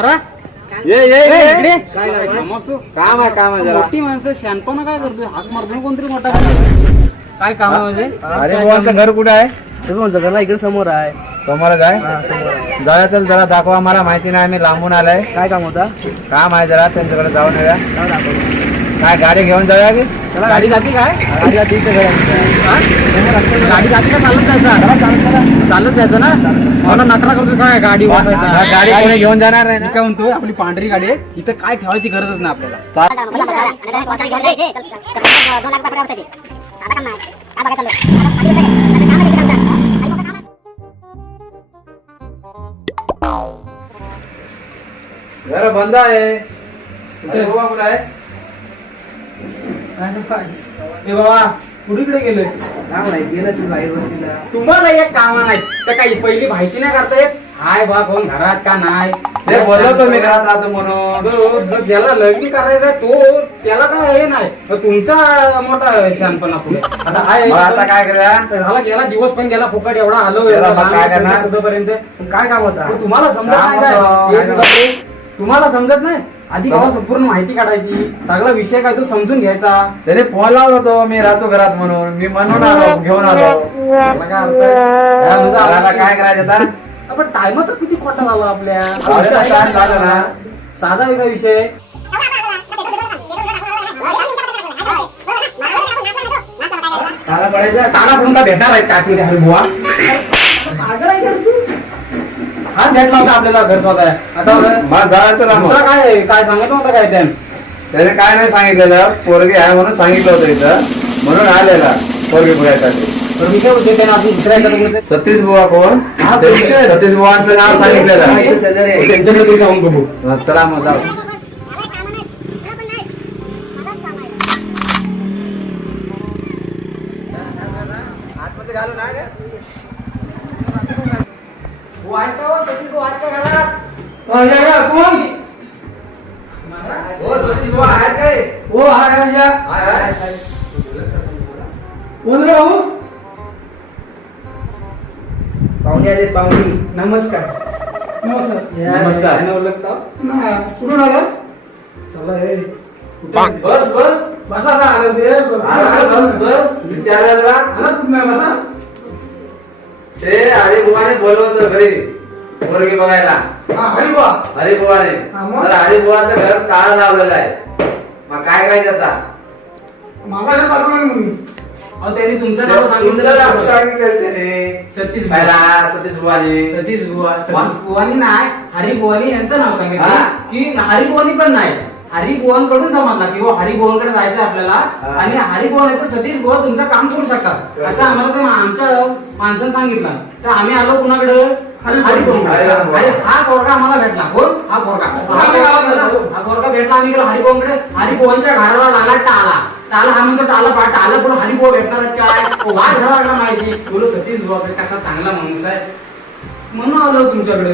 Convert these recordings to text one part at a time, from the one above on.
मरा ये इकडे काय समजतो काम आहे जरा. मोठी माणसं शहाणपणा काय करतो हाक मारतो कोणतरी मोठा काय काम आहे म्हणजे अरे बुवाचं घर कुठं आहे? घरला इकडे समोर आहे. समोरच आहे. जाऊया चल जरा दाखवा, मला माहिती नाही, आम्ही लांबून आलाय. काय काम होता? काम आहे जरा त्यांच्याकडे जाऊन येऊया. काय गाडी घेऊन जाऊया की? चला गाडी जाते काय गाडी जाते इथे घर गाडी जाते का चालत जायचं चालत जायचं ना मला नकरा करतो काय गाडी वाचायचा गाडी कोणी घेऊन जाणार नाही मी ना. काय म्हणतोय आपली पांढरी गाडी आहे इथं काय ठेवायची गरजच नाही आपल्याला घर बंद आहे. अरे बुवा कुठं आहे? ए बाबा कुठीकडे गेले काय माहिती गेलं असेल बाहेर बसलेला. तुम्हाला एक काम नाही तर काही पहिली माहिती नाही करता येत हाय बा कोण घरात का नाही ते बोलवतो मी घरात राहतो म्हणून. जो ज्याला लग्न करायचंय तो त्याला काय हे नाही तर तुमचा मोठा शहाणपणा पुढे आता हाय मग आता काय करूया? झाला गेला दिवस पण गेला फुकट एवढा आलो त्याला मग काय करणार? पर्यंत काय काम होता? तुम्हाला समजत काम नाही होतं. काय एक बाबरे, तुम्हाला समजत नाही आधी गावात संपूर्ण माहिती काढायची सगळा विषय काय तो समजून घ्यायचा त्याने फोन लावला होतो मी राहतो घरात म्हणून. मी म्हणून आलो, घेऊन आलो. त्याला काय अर्थ आहे? काय म्हणजे मला काय करायचं आता? आपण टायमाचा किती खोटा झाला आपल्या time झालं ना. साधा वेगळा विषय तारा पडायचा. तारा पडून का भेटणार आहेत काय तुम्ही हरी बुवा हाच भेटला होता आपल्याला घर स्वतः आता मला जायचं ना मग. दुसरा काय आहे? काय सांगत नव्हता काय त्याने काय नाही सांगितलेलं, पोरगी आहे म्हणून सांगितलं होतं इथं, म्हणून आलेला पोरगी बघायसाठी. तर मी काय बोलते त्यानं अजून दुसऱ्या एखादं बोलते सतीश बुवा कोण? सतीश बुवांचं नाव सांगितलेलं. शेजारी आहे. त्यांच्याकडे तुम्ही जाऊन बघू चला मग जाऊ. कोण हो सतीश बुवा आहेत काय? हो हाय या आहे. कोण राहू पाहुणे आले पाहुणे. नमस्कार नमस्कार. ओळखता कुठून आला चला हे बस बस बसा आता आलं ते बस बस विचारला जरा. आला कुठं नाही बसा ते हरी बुवाने बोलवलं घरी पोरगी बघायला. हा हरी बुवा हरी बुवाने. हा, मग? तर हरी बुवाचं घर ताळ लावलेलं आहे. मग काय करायचं आता? माझा हे पाठवला नाही तुम्ही अहो त्यांनी तुमचं नाव तुमचं नाव सांगितलं सांगितलं त्याने. सतीश पहिला सतीश बुवाने. सतीश बुवानी नाही हरी बुवानी यांचं नाव सांगितलं हा. की हरी बुवानी पण नाही हरी बुवांकडून समजला की हो हरी बुवांकडे जायचं आपल्याला हा. आणि हरी बुवा नाही तर सतीश बुवा तुमचं काम करू शकतात असं आम्हाला ते आमच्या माणसानं सांगितलं तर आम्ही आलो कुणाकडे हरी बुवांकडे. हा पोरगा आम्हाला भेटला कोण हा पोरगा हा पोरगा भेटला आम्ही गेलो हरी बुवांकडे हरी बुवांच्या घराला लागला टाला हा म्हणतो टाला पण हरी बुवा भेटणार आहेत काय वाद झाला वाटला माहिती बोलो सतीश बुवाकडे कसा चांगला माणूस आहे म्हणून आलो तुमच्याकडे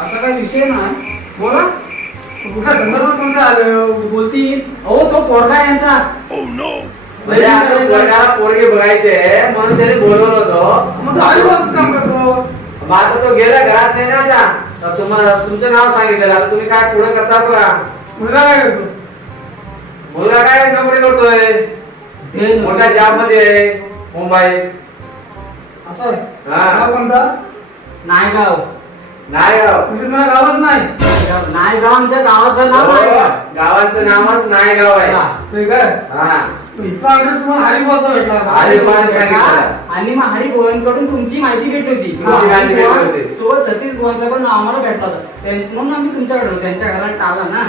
असा काही विषय नाही बोला कुठल्या संदर्भात कोणत्या आलं बोलतील अहो तो पोरगा यांचा म्हणजे आता पोरगाला पोरगी बघायचे म्हणून त्याने बोलवलं होतं. मग तो हरी बुवाचं काम करतो मग आता तो गेला घरात नाही ना आता. तर तुम्हाला तुमचं नाव सांगितलेलं. आता तुम्ही काय पुढे करता बघा. मुलगा काय करतो मुलगा काय नोकरी करतोय, ते मोठ्या जॉब मध्ये आहे मुंबईत. असं आहे. हा. गाव कोणता नायगाव नायगाव. म्हणजे तुला गावच नाही नायगाव आमच्या गावाचं नाव आहे का गावाचं नावच नायगाव आहे. ते काय हा. इथला ऍड्रेस तुम्हाला हरिभाऊचा भेटला हरी बुवाने सांगितलं. आणि मग हरिभाऊंकडून तुमची माहिती भेटली होती तुमची माहिती भेटली होती. तो सतीश बुवांचा पण आम्हाला भेटला होता म्हणून आम्ही तुमच्याकडे होतो. त्यांच्या घरात टाळला ना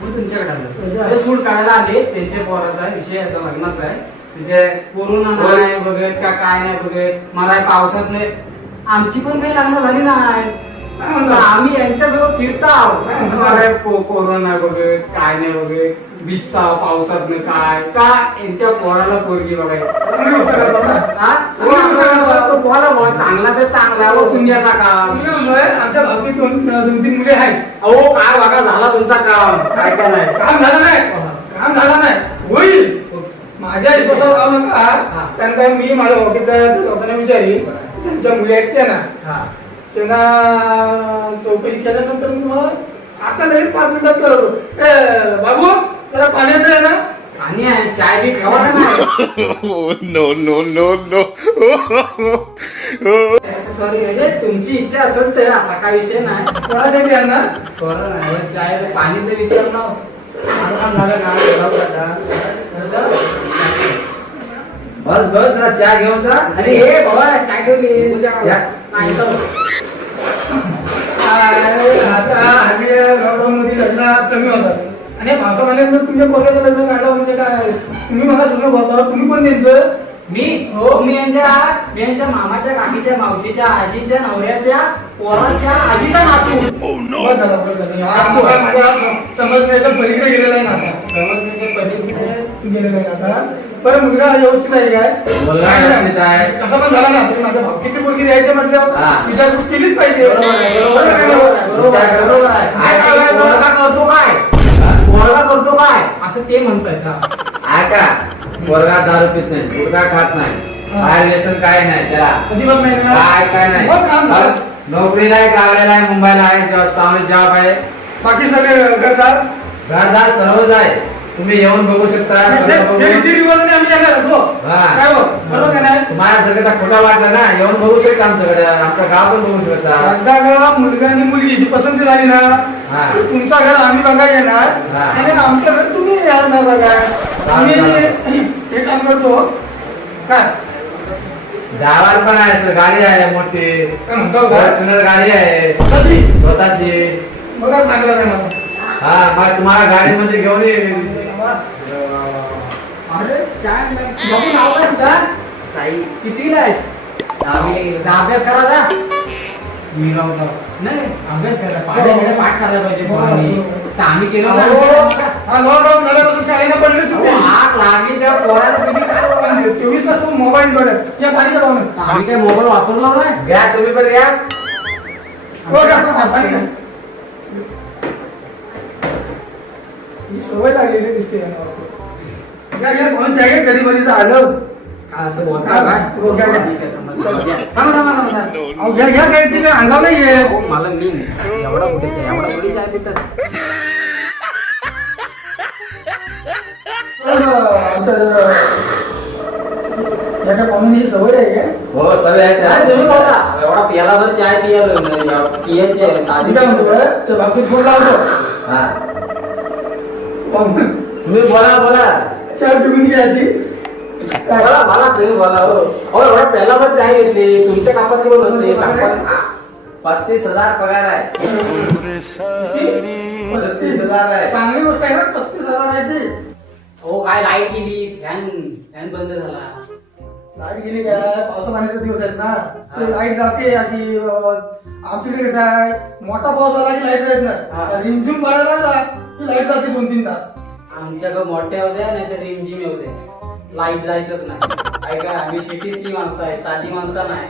म्हणून तुमच्याकडे आलो ते सूट काढायला आले त्यांच्या पोराचा विषय याचा लग्नाचा आहे म्हणजे कोरोना नाही बघत का काय नाही बघत मला पावसात नाही आमची पण काही लग्न झाली नाही आम्ही यांच्याजवळ फिरता कोरोना बघत काय नाही बघत भिजता पावसात काय का यांच्या पोराला पोरगी बघायला चांगला तर चांगला दुनियाचा काम आमच्या भावकी दोन तीन मुले आहेत अहो काय बघा झाला तुमचा काम काय काय नाही काम झालं नाही होईल माझ्या हिशोबावर काम नका कारण काय मी माझ्या भावकीच्या लोकांना विचारी त्यांच्या मुली आहेत त्या ना त्यांना चौकशी केल्यानंतर मी तुम्हाला आता लगेच 5 मिनिटात करतो. बाबू जरा पाण्यात आहे ना. आणि आहे, चाय बी ठेवा ना. सॉरी म्हणजे तुमची इच्छा असेल तर असा काय विषय नाही. मला ते घ्या ना. बरं नाही बरं, चाय पाणी तर विचार ना. बस बस जरा चहा घेऊन जा. अरे हे बाबा चाय ठेवली. चहा. नाही तर आता हल्ली लॉकडाऊनमध्ये लग्न कमी होतात आणि पावसामध्ये तुमच्या पोराचं लग्न काढलं म्हणजे काय तुम्ही मला सगळं बोलता. तुम्ही पण त्यांचं मी मी यांच्या मामाच्या काकीच्या मावशीच्या आजीच्या नवऱ्याच्या पोराच्या आजीचा नातू. बस झालं, बस झालं. हा मुलगा माझ्या समजण्याच्या पलीकडे गेलेला आहे ना आता. समजण्याच्या पलीकडे गेलेला आहे आता. बरं मुलगा व्यवस्थित आहे काय? मुलगा व्यवस्थित आहे. कसं पण झाला ना ते माझ्या भावकीची मुलगी द्यायचं म्हटलं हा. विचारपूस केलीच पाहिजे. बरोबर आहे, बरोबर आहे, बरोबर आहे, बरोबर आहे, बरोबर आहे. काय काय आहे? पोरगा करतो काय? पोरगा करतो काय असं ते म्हणतायत का? ऐका पोरगा दारू पित नाही, गुटखा खात नाही, बाहेर व्यसन काय नाही त्याला. अजिबात नाही ना. काय नाही. मग काम झालं. नोकरीला आहे, गावाला आहे, मुंबईला आहे, चांगले जॉब आहे, बाकी सगळे घरदार घरदार सर्वच आहे. तुम्ही येऊन बघू शकता. सगळं बघून. रीतिरिवाजाने आम्ही येणार होतो. हा. काय हो बरोबर का नाही? तुम्हाला जर का खोटा वाटला ना येऊन बघू शकता आमच्याकडे, आमचं गाव पण बघू शकता. एकदा का मुलगा आणि मुलगी ही पसंती झाली ना हा. तर तुमचं घर आम्ही बघा येणार हा. आणि आमचं घर तुम्ही येणार बघा. आम्ही हे काम करतो काय गावाला पण आहे सर, गाडी आहे मोठी, काय म्हणतो का? फॉर्च्युनर गाडी आहे कधी? स्वतःची. बघा चांगलं नाही मला. हा मग तुम्हाला गाडीमध्ये घेऊन येईल. अरे चाय बाबू नाव काय तुझं? साई कितवीला आहेस? अभ्यास करा जा. मी लावतो नाही अभ्यास करा पाठ करायला पाहिजे पोरांनी. तर आम्ही केलं ना. हा लॉकडाऊन झाल्यापासून शाळेला पडले अहो, सुट्टी. आग लागली त्या पोराला तुम्ही काय 24 तास मोबाईल बघत या पाणी जाऊन आम्ही काय मोबाईल वापरला नाही. घ्या तुम्ही पण घ्या. पाणी घ्या. ही सवय लागलेली दिसते यांना. घ्या घ्या म्हणून जागे कधी कधीच आलं. काय असं बोलता काय? हो, घ्या, घ्या. थांबा, थांबा, थांबा. अहो घ्या घ्या काही तिकडे अंगाव नाहीये. अहो, मला मी एवढा कुठे एवढा कुठे चाय पितात. पाहुणे सवय आहे काय? हो सगळे आहेत काय तुम्ही त्याला. बोला एवढा प्यालाभर चाय पियाची आहे साधी. आधी काय म्हणतोय ते बाकी फोन लावतो. हा पाहुणे तुम्ही बोला बोला. चहा पिऊन घ्या आधी. बोला बोला तुम्ही बोला हो. अहो एवढा प्यालाभर चाय घेतली तुमच्या कापातली पण होते 35,000 पगार आहे. 35,000 आहे. चांगली गोष्ट आहे ना 35,000 आहे ती. हो काय लाईट गेली फॅन फॅन बंद झाला. लाईट गेली काय पावसा पाण्याचे दिवस आहेत ना ते लाईट जाते अशी आमच्याकडे कसं आहे मोठा पाऊस आला की लाईट जात हा. नाही रिमझिम पडायला ना की लाईट जाते 2-3 तास. आमच्याकडे मोठ्या होत्या नाही तर रिमझिम होते लाईट जायचंच नाही. ऐका आम्ही सिटीची माणसं आहे साधी माणसं नाही.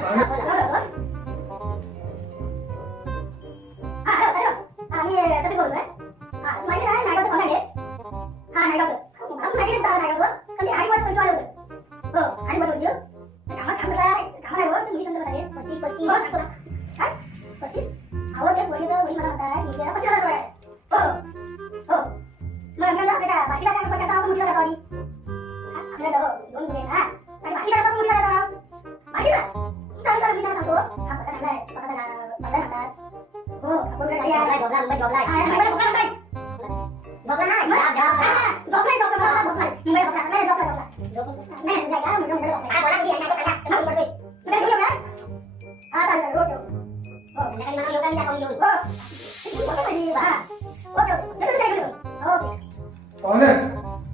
पाहुणे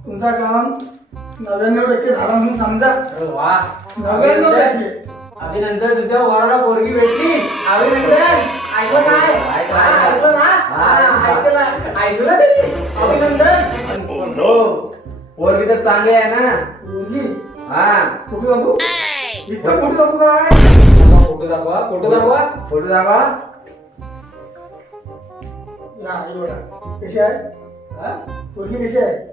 तुमचा काम 99% झाला म्हणून समजा. अरे वा 99%. अभिनंदन तुमच्या वराला पोरगी भेटली. अभिनंदन ऐकलं काय? ऐकलं ना? ऐकलं ते? अभिनंदन. हो पोरगी तर चांगली आहे ना. मुलगी हा कुठे जातो इतकं कुठे जातो काय फोटो दाखवा फोटो दाखवा. फोटो दाखवा. या, आई बघा. कशी आहे हा? मुलगी कशी आहे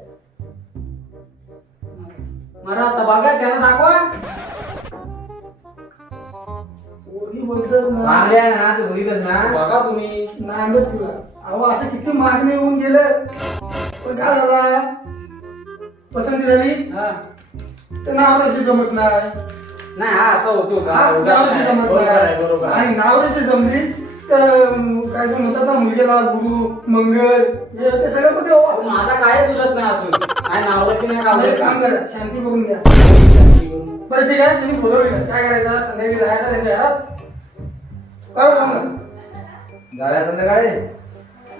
मला आता बघा त्यांना दाखवा. मुलगी बोलतात ना चांगली आहे ना तू बघितलंस ना. बघा तुम्ही. नाही अंदाज तुला अहो असं किती मागणी येऊन गेलं पण काय झाला पसंती झाली हा. तर नावरेशी जमत नाही नाही हा असा होतोच हा, हा, उगाच नावरेशी नाही. जमत बरोबर आहे, नाही बरोबर आहे. आणि नावरेशी जमली तर काय ते म्हणतात ना मुलगीला गुरु मंगळ हे ते सगळं मध्ये हो. पण माझा काय चुलत नाही अजून काय नावरती नाही आता एक का काम करा शांती करून द्या बरं ठीक आहे तुम्ही बोलवले का काय करायचं संध्याकाळी जायचं त्यांच्या घरात काय बोलणार झाल्या संध्याकाळी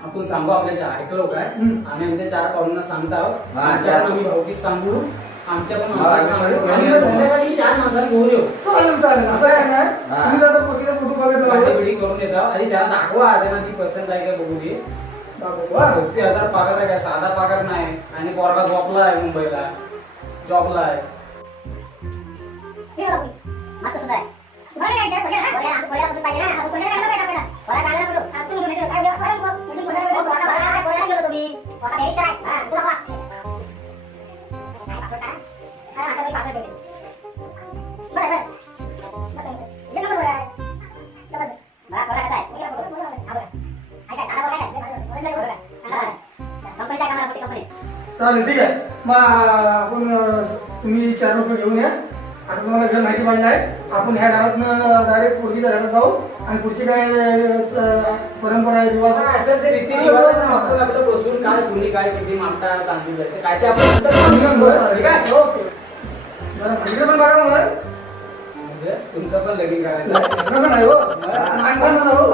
आपण सांगू आपल्या ऐकलो काय आम्ही आमच्या 4 पाहुण्यांना सांगत आहोत हा, आमच्या चार. पण आम्ही भाऊकीत सांगू आमच्या पण हा, माणसाला सांगू. हा, आणि हा. मग संध्याकाळी 4 माणसाला घेऊन येऊ चालेल चालेल असं काय नाही हा. तुम्ही आता पोरगीचा फोटो बघत गाडी राहा बिडी करून येतो आणि त्याला दाखवा त्यांना ती पसंत आहे का बघू दे बाबा वा. 35,000 पगार आहे काय साधा पगार नाही आणि पोरगा जॉबला आहे मुंबईला जॉबला आहे मस्त सुंदर आहे तुम्हाला काय घ्या बघा बघा आपण कोणाला पसंत पाहिजे ना आपण कोणाला काढलं पाहिजे आपल्याला कोणाला काढलं पडतो आपण तुम्ही घेतो काय घेतो तुम्ही कोणाला गेलो तुम्ही कोणाला बेरिस्ट आहे हा तुला पा पासवर्ड काय हा आता मी पासवर्ड देतो बरं ये नंबर आहे बघा बघा कसा आहे हा बघा ऐका साधा बघा काय कंपनीचा कामाला होती कंपनी चालेल ठीक आहे मग आपण तुम्ही 4 लोक घेऊन या आता तुम्हाला घर माहिती पडलं आहे आपण ह्या घरातनं डायरेक्ट पोरगीच्या घरात जाऊ आणि पुढची काय परंपरा आहे रिवाज काय असेल ते रीतिरिवाज आपण आपलं बसून काय कुणी काय किती मागता तांदूळ जायचं काय ते आपण नंतर सांगू. ठीक आहे ओके बरं इकडे पण बघा मग म्हणजे तुमचं पण लगीन करायचं आहे. लग्न नाही हो मागणार ना हो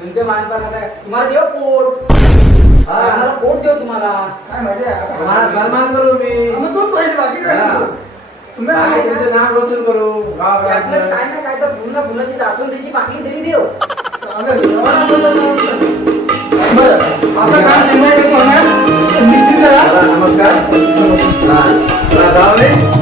तुमच्या मानपानात आहे तुम्हाला देव पोट आम्हाला पोट देऊ तुम्हाला काय माहिती आहे आता तुम्हाला सन्मान करू मी मग तोच पाहिजे बाकी काय हा. तुम्ही काय तुमचं नाव रोशन करू आपल्याच गावात काय ना काय तर पुन्हा पुन्हा ती दासून त्याची बाकी तरी देव बरं आपलं काम निर्णय होणार निश्चित करा नमस्कार हा. चला, जाऊ नये.